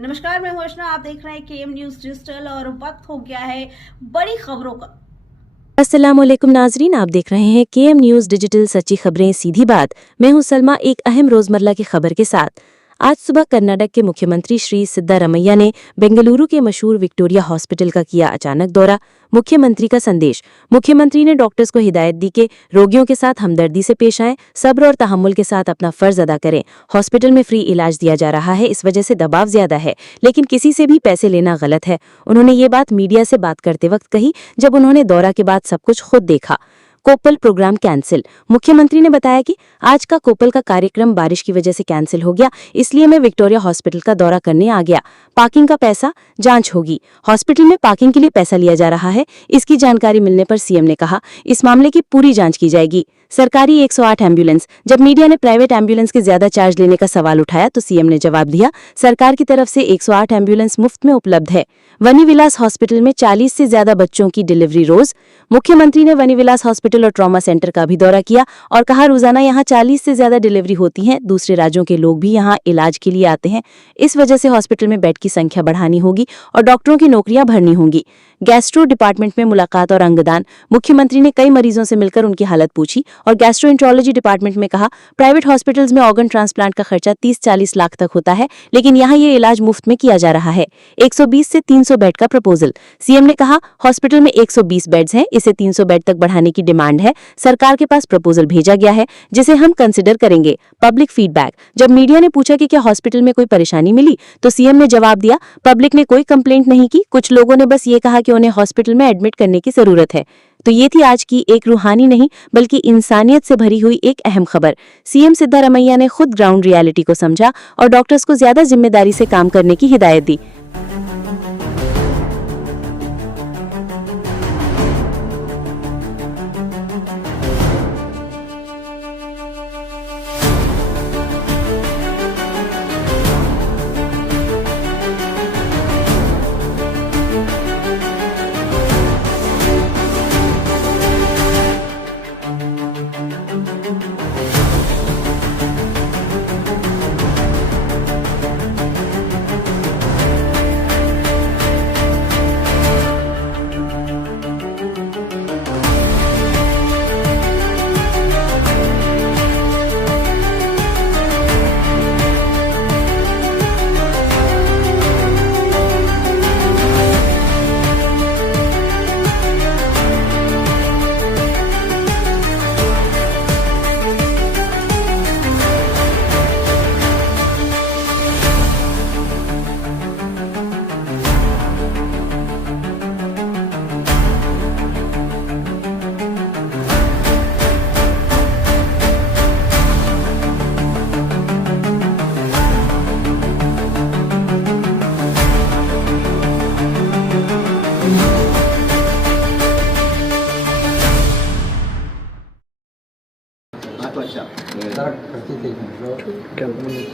नमस्कार, मैं होशना, आप देख रहे हैं केएम न्यूज़ डिजिटल और वक्त हो गया है बड़ी खबरों का। अस्सलामुअलैकुम नाजरीन, आप देख रहे हैं केएम न्यूज़ डिजिटल, सच्ची खबरें सीधी बात। मैं हूं सलमा, एक अहम रोजमर्रा की खबर के साथ। आज सुबह कर्नाटक के मुख्यमंत्री श्री सिद्धारमैया ने बेंगलुरु के मशहूर विक्टोरिया हॉस्पिटल का किया अचानक दौरा। मुख्यमंत्री का संदेश। मुख्यमंत्री ने डॉक्टर्स को हिदायत दी कि रोगियों के साथ हमदर्दी से पेश आएं, सब्र और तहम्मुल के साथ अपना फर्ज अदा करें। हॉस्पिटल में फ्री इलाज दिया जा रहा है, इस वजह से दबाव ज्यादा है, लेकिन किसी से भी पैसे लेना गलत है। उन्होंने ये बात मीडिया से बात करते वक्त कही जब उन्होंने दौरा के बाद सब कुछ खुद देखा। कोपल प्रोग्राम कैंसिल। मुख्यमंत्री ने बताया कि आज का कोपल का कार्यक्रम बारिश की वजह से कैंसिल हो गया, इसलिए मैं विक्टोरिया हॉस्पिटल का दौरा करने आ गया। पार्किंग का पैसा जांच होगी। हॉस्पिटल में पार्किंग के लिए पैसा लिया जा रहा है, इसकी जानकारी मिलने पर सीएम ने कहा इस मामले की पूरी जांच की जाएगी। सरकारी 108 एम्बुलेंस। जब मीडिया ने प्राइवेट एम्बुलेंस के ज्यादा चार्ज लेने का सवाल उठाया तो सीएम ने जवाब दिया सरकार की तरफ से 108 एम्बुलेंस मुफ्त में उपलब्ध है। वनीविलास हॉस्पिटल में 40 से ज्यादा बच्चों की डिलीवरी रोज। मुख्यमंत्री ने वनीविलास हॉस्पिटल और ट्रॉमा सेंटर का भी दौरा किया और कहा रोजाना यहाँ 40 से ज्यादा डिलीवरी होती हैं। दूसरे राज्यों के लोग भी यहाँ इलाज के लिए आते हैं, इस वजह से हॉस्पिटल में बेड की संख्या बढ़ानी होगी और डॉक्टरों की नौकरियां भरनी होंगी। गैस्ट्रो डिपार्टमेंट में मुलाकात और अंगदान। मुख्यमंत्री ने कई मरीजों से मिलकर उनकी हालत पूछी और गैस्ट्रोएंट्रोलॉजी डिपार्टमेंट में कहा प्राइवेट हॉस्पिटल्स में ऑर्गन ट्रांसप्लांट का खर्चा 30-40 लाख तक होता है, लेकिन यहाँ ये इलाज मुफ्त में किया जा रहा है। 120 से 300 बेड का प्रपोजल। सीएम ने कहा हॉस्पिटल में 120 बेड्स हैं, इसे 300 बेड तक बढ़ाने की डिमांड है। सरकार के पास प्रपोजल भेजा गया है जिसे हम कंसिडर करेंगे। Public feedback. जब मीडिया ने पूछा कि क्या हॉस्पिटल में कोई परेशानी मिली तो सीएम ने जवाब दिया पब्लिक ने कोई कंप्लेंट नहीं की, कुछ लोगों ने बस ये कहा कि उन्हें हॉस्पिटल में एडमिट करने की जरूरत है। तो ये थी आज की एक रूहानी नहीं बल्कि इंसानियत से भरी हुई एक अहम खबर। सीएम सिद्धारमैया ने खुद ग्राउंड रियलिटी को समझा और डॉक्टर्स को ज्यादा जिम्मेदारी से काम करने की हिदायत दी।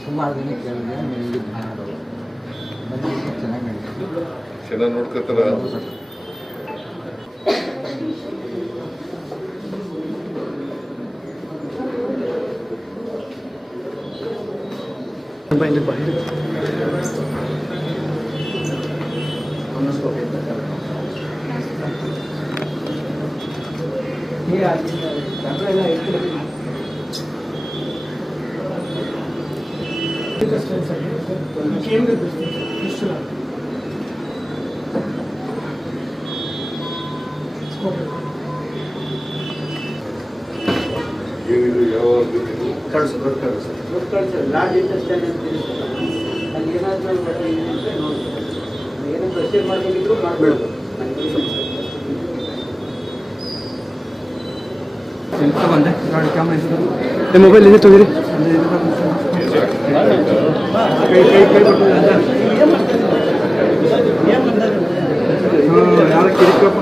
ಸುಮಾರು ದಿನ ಕೇಳಿದೆ ನನಗೆ ಚೆನ್ನಾಗಿ ನಡೀತದೆ, ಚೆನ್ನಾಗಿ ನೋಡ್ಕೊತಾರ. ಏನಿದು ಯಾವಾಗ ಕಳಿಸು ದೊಡ್ಡ ಕಳಿಸು ಲಾರ್ಜ್ ಇಂಟೆಸ್ಟೈನ್ ಅಂತೀರಿ ಸರ್, ಅಲ್ಲಿ ಏನಾದರೂ ಏನಿದೆ ನೋಡಿ ಏನೋ ಪ್ರೊಸೀಜರ್ ಮಾಡಬೇಕಿದ್ರು ಮಾಡಬೇಡ. ಬಂದೆ ನೋಡಿ ಕ್ಯಾಮ್ರಾ ಮೊಬೈಲ್ ಇದೆ ತೊಗೊಳ್ಳಿ. ಯಾರು ಕಿರಿಕಪ್ಪ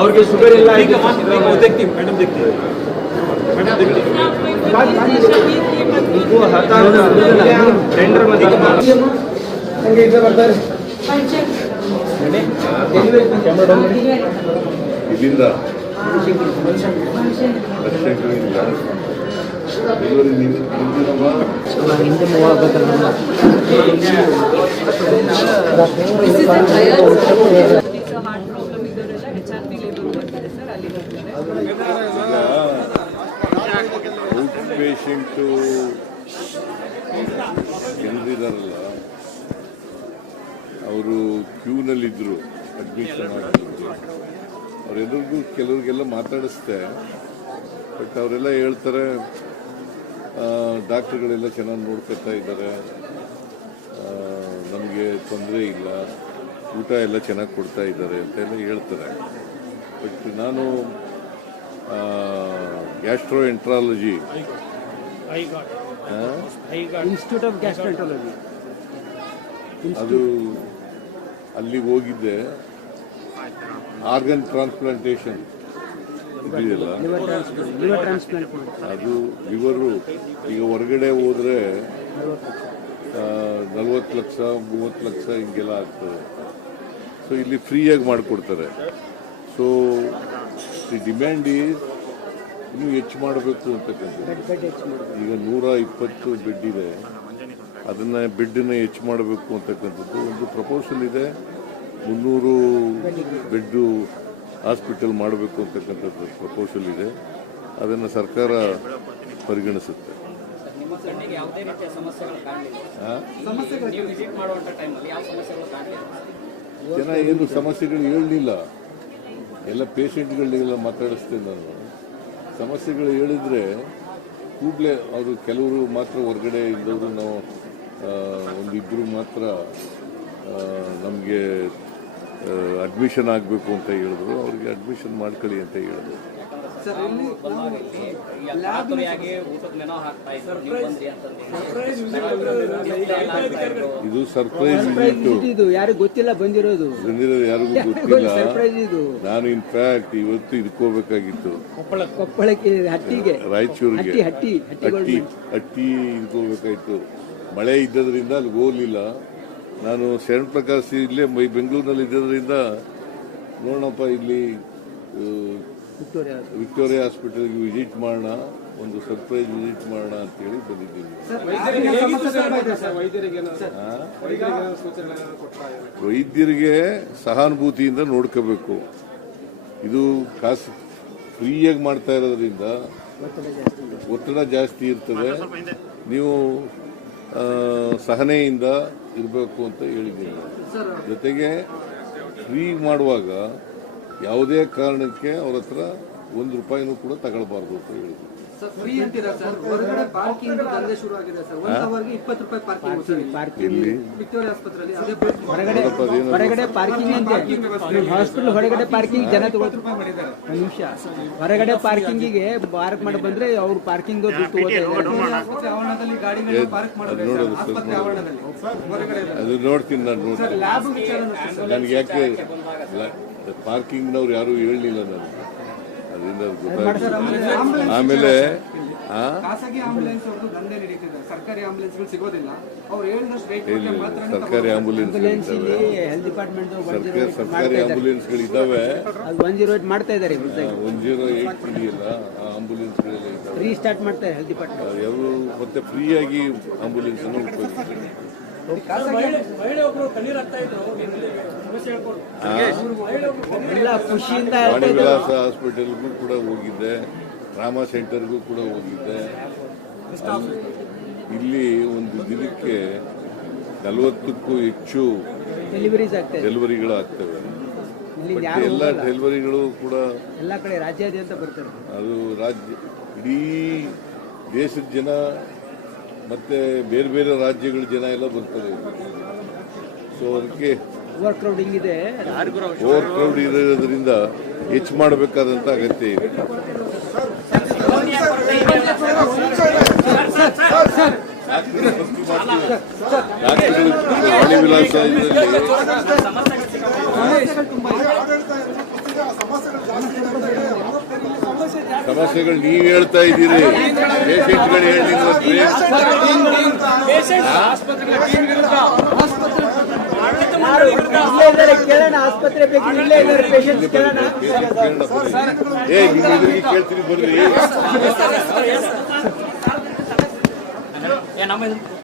ಅವ್ರಿಗೆ ಶುಗರ್ ಎಲ್ಲ ಇದೆ देखती मैडम देखती टेंडर मध्ये ಇಲ್ಲಿಂದ ಹಿಂದೆ ಮೂವ್ ಆಗ್ಬೇಕಲ್ಲ ಹಾರ್ಟ್ ಪ್ರಾಬ್ಲಮ್ ಇದ್ದವರೆಲ್ಲ HRP ಲೇಬಲ್ ಬರ್ತಾರೆ ಸರ್ ಅಲ್ಲಿ ಬರ್ತಾರೆ ಔಟ್ ಪೇಷಂಟು ಜನರಿದಾರಲ್ಲ ಅವರು ಕ್ಯೂನಲ್ಲಿದ್ದರು ಅಡ್ಮಿಷನ್ ಆಗಿದ್ರು ಅವರೆಲ್ಲರಿಗೂ ಕೆಲವ್ರಿಗೆಲ್ಲ ಮಾತಾಡಿಸ್ದೆ ಬಟ್ ಅವರೆಲ್ಲ ಹೇಳ್ತಾರೆ ಡಾಕ್ಟ್ರುಗಳೆಲ್ಲ ಚೆನ್ನಾಗಿ ನೋಡ್ಕೊತಾ ಇದ್ದಾರೆ, ನಮಗೆ ತೊಂದರೆ ಇಲ್ಲ, ಊಟ ಎಲ್ಲ ಚೆನ್ನಾಗಿ ಕೊಡ್ತಾ ಇದ್ದಾರೆ ಅಂತೆಲ್ಲ ಹೇಳ್ತಾರೆ. ಬಟ್ ನಾನು gastro enterology institute of gastroenterology ಅದು ಅಲ್ಲಿಗೆ ಹೋಗಿದ್ದೆ. ಆರ್ಗನ್ ಟ್ರಾನ್ಸ್ಪ್ಲಾಂಟೇಷನ್ ಇದೆಯಲ್ಲ, ಲಿವರ್ ಟ್ರಾನ್ಸ್ಪ್ಲಾಂಟ್ ಅದು ಲಿವರು ಈಗ ಹೊರಗಡೆ ಹೋದರೆ 40 ಲಕ್ಷ 30 ಲಕ್ಷ ಹಿಂಗೆಲ್ಲ ಆಗ್ತದೆ. ಸೊ ಇಲ್ಲಿ ಫ್ರೀಯಾಗಿ ಮಾಡಿಕೊಡ್ತಾರೆ. ಸೊ ದಿ ಡಿಮ್ಯಾಂಡ್ ಈಸ್ ಇನ್ನೂ ಹೆಚ್ಚು ಮಾಡಬೇಕು ಅಂತಕ್ಕಂಥದ್ದು. ಈಗ 120 ಬೆಡ್ ಇದೆ, ಅದನ್ನು ಬೆಡ್ಡನ್ನು ಹೆಚ್ಚು ಮಾಡಬೇಕು ಅಂತಕ್ಕಂಥದ್ದು ಒಂದು ಪ್ರಪೋಸಲ್ ಇದೆ. 300 ಬೆಡ್ಡು ಹಾಸ್ಪಿಟಲ್ ಮಾಡಬೇಕು ಅಂತಕ್ಕಂಥದ್ದು ಪ್ರಪೋಸಲ್ ಇದೆ. ಅದನ್ನು ಸರ್ಕಾರ ಪರಿಗಣಿಸುತ್ತೆ. ಜನ ಏನು ಸಮಸ್ಯೆಗಳು ಹೇಳಲಿಲ್ಲ, ಎಲ್ಲ ಪೇಷಂಟ್ಗಳಿಗೆಲ್ಲ ಮಾತಾಡಿಸ್ತೇನೆ ನಾನು. ಸಮಸ್ಯೆಗಳು ಹೇಳಿದ್ರೆ ಕೂಡಲೇ ಅವರು ಕೆಲವರು ಮಾತ್ರ ಹೊರಗಡೆ ಇದ್ದವರು ನಾವು ಒಂದಿಬ್ಬರು ಮಾತ್ರ ನಮಗೆ ಅಡ್ಮಿಷನ್ ಆಗಬೇಕು ಅಂತ ಹೇಳಿದ್ರು. ಅವ್ರಿಗೆ ಅಡ್ಮಿಷನ್ ಮಾಡ್ಕೊಳ್ಳಿ ಅಂತ ಹೇಳಿದ್ರು. ಇದು ಸರ್ಪ್ರೈಸ್ ಇದು ಯಾರಿಗೂ ಗೊತ್ತಿಲ್ಲ, ಬಂದಿರೋದು ಯಾರಿಗೂ ಗೊತ್ತಿಲ್ಲ. ಸರ್ಪ್ರೈಸ್ ಇದು. ನಾನು ಇನ್ಫ್ಯಾಕ್ಟ್ ಇವತ್ತು ಇದಕ್ಕೋಬೇಕಾಗಿತ್ತು, ಕೊಪ್ಪಳಕ್ಕೆ, ಹಟ್ಟಿಗೆ, ರಾಯಚೂರಿಗೆ ಹಟ್ಟಿ ಇದಕ್ಕೋಬೇಕಾಗಿತ್ತು. ಮಳೆ ಇದ್ದದ್ರಿಂದ ಅಲ್ಲಿ ಹೋಗ್ಲಿಲ್ಲ. ನಾನು ಶರಣ್ ಪ್ರಕಾಶ್ ಇಲ್ಲೇ ಬೆಂಗಳೂರಿನಲ್ಲಿ ಇದ್ದದ್ರಿಂದ ನೋಡೋಣಪ್ಪ ಇಲ್ಲಿ ವಿಕ್ಟೋರಿಯಾ ಹಾಸ್ಪಿಟಲ್ಗೆ ವಿಸಿಟ್ ಮಾಡೋಣ, ಒಂದು ಸರ್ಪ್ರೈಸ್ ವಿಸಿಟ್ ಮಾಡೋಣ ಅಂತೇಳಿ ಬಂದಿದ್ದೀನಿ. ವೈದ್ಯರಿಗೆ ಸಹಾನುಭೂತಿಯಿಂದ ನೋಡ್ಕೋಬೇಕು. ಇದು ಕಾಸು ಫ್ರೀಯಾಗಿ ಮಾಡ್ತಾ ಇರೋದ್ರಿಂದ ಒತ್ತಡ ಜಾಸ್ತಿ ಇರ್ತದೆ. ನೀವು ಸಹನೆಯಿಂದ ಇರಬೇಕು ಅಂತ ಹೇಳಿದ್ದೀನಿ. ಜೊತೆಗೆ ಫ್ರೀ ಮಾಡುವಾಗ ಯಾವುದೇ ಕಾರಣಕ್ಕೆ ಅವ್ರ ಹತ್ರ ₹1 ಕೂಡ ತಗೊಳ್ಬಾರ್ದು ಅಂತ ಹೇಳಿದ್ದೀನಿ. ಹೊರಗಡೆ ಪಾರ್ಕಿಂಗ್ ಅಂತ ಹಾಸ್ಪಿಟಲ್ ಹೊರಗಡೆ ಪಾರ್ಕಿಂಗ್ ಜನ ನಿಮಿಷ ಹೊರಗಡೆ ಪಾರ್ಕಿಂಗಿಗೆ ಪಾರ್ಕ್ ಮಾಡಿ ಬಂದ್ರೆ ಅವ್ರು ಪಾರ್ಕಿಂಗ್ ಅದು ನೋಡ್ತೀನಿ ನಾನು. ನನಗೆ ಯಾಕೆ ಪಾರ್ಕಿಂಗ್ನವ್ರು ಯಾರು ಹೇಳಲಿಲ್ಲ ನಾನು, ಅದರಿಂದ ಗೊತ್ತಾಗ್ತದೆ. ಆಮೇಲೆ ಖಾಸಗಿ ಆಂಬುಲೆನ್ಸ್ ಅವ್ರದ್ದು ದಂಧೆ ನಡೀತಿದೆ, ಸರ್ಕಾರಿ ಆಂಬುಲೆನ್ಸ್ಗಳು ಸಿಗೋದಿಲ್ಲ. ಅವ್ರು ಹೇಳಿದಷ್ಟು ರೇಟ್ ಸರ್ಕಾರಿ ಆಂಬುಲೆನ್ಸ್ಗಳಿದ್ದಾವೆ, ಸರ್ಕಾರಿ ಆಂಬುಲೆನ್ಸ್ಗಳಿದ್ದಾವೆ. 108 ಮಾಡ್ತಾ ಇದ್ದಾರೆ, 108 ಇದೆಯಲ್ಲ, ಆ ಆಂಬುಲೆನ್ಸ್ಗಳೆಲ್ಲ ಇದ್ದಾವೆ. ರೀಸ್ಟಾರ್ಟ್ ಮಾಡ್ತಾರೆ ಹೆಲ್ತ್ ಡಿಪಾರ್ಟ್ಮೆಂಟ್. ಯಾರು ಮತ್ತೆ ಫ್ರೀಯಾಗಿ ಆಂಬುಲೆನ್ಸ್ ಅನ್ನು ಉಪಯೋಗಿಸ್ತಾರೆ. ವಾಣಿ ವಿಲಾಸ ಹಾಸ್ಪಿಟಲ್ಗೂ ಕೂಡ ಹೋಗಿದ್ದೆ, ರಾಮ ಸೆಂಟರ್ಗೂ ಕೂಡ ಹೋಗಿದ್ದೆ. ಇಲ್ಲಿ ಒಂದು ದಿನಕ್ಕೆ 40ಕ್ಕೂ ಹೆಚ್ಚು ಡೆಲಿವರಿಗಳು ಆಗ್ತವೆ. ಎಲ್ಲ ಡೆಲಿವರಿಗಳು ಕೂಡ ಎಲ್ಲ ಕಡೆ ರಾಜ್ಯಾದ್ಯಂತ ಬರ್ತಾರೆ. ಅದು ಇಡೀ ದೇಶದ ಜನ ಮತ್ತೆ ಬೇರೆ ಬೇರೆ ರಾಜ್ಯಗಳ ಜನ ಎಲ್ಲ ಬರ್ತಾರೆ. ಸೊ ಅದಕ್ಕೆ ಓವರ್ ಕ್ರೌಡಿಂಗ್ ಇದೆ, ಓವರ್ ಕ್ರೌಡ್ ಇರೋದ್ರಿಂದ ಹೆಚ್ಚು ಮಾಡಬೇಕಾದಂತ ಅಗತ್ಯ ಇದೆ. ವಾಣಿ ವಿಲಾಸ ಇದರಲ್ಲಿ ಸಮಸ್ಯೆಗಳು ನೀವು ಹೇಳ್ತಾ ಇದ್ದೀರಿ, ಪೇಷಂಟ್ಗಳು ಹೇಳಿ ಕೇಳೋಣ, ಆಸ್ಪತ್ರೆ ಬೇಕು, ಇಲ್ಲೇ ಇದ್ದಾರೆ ಪೇಷಂಟ್ಸ್ ಕೇಳೋಣ. ನಿಮ್ಮ ಎದುರಿಗೆ ಕೇಳ್ತೀನಿ ಬರ್ರಿ.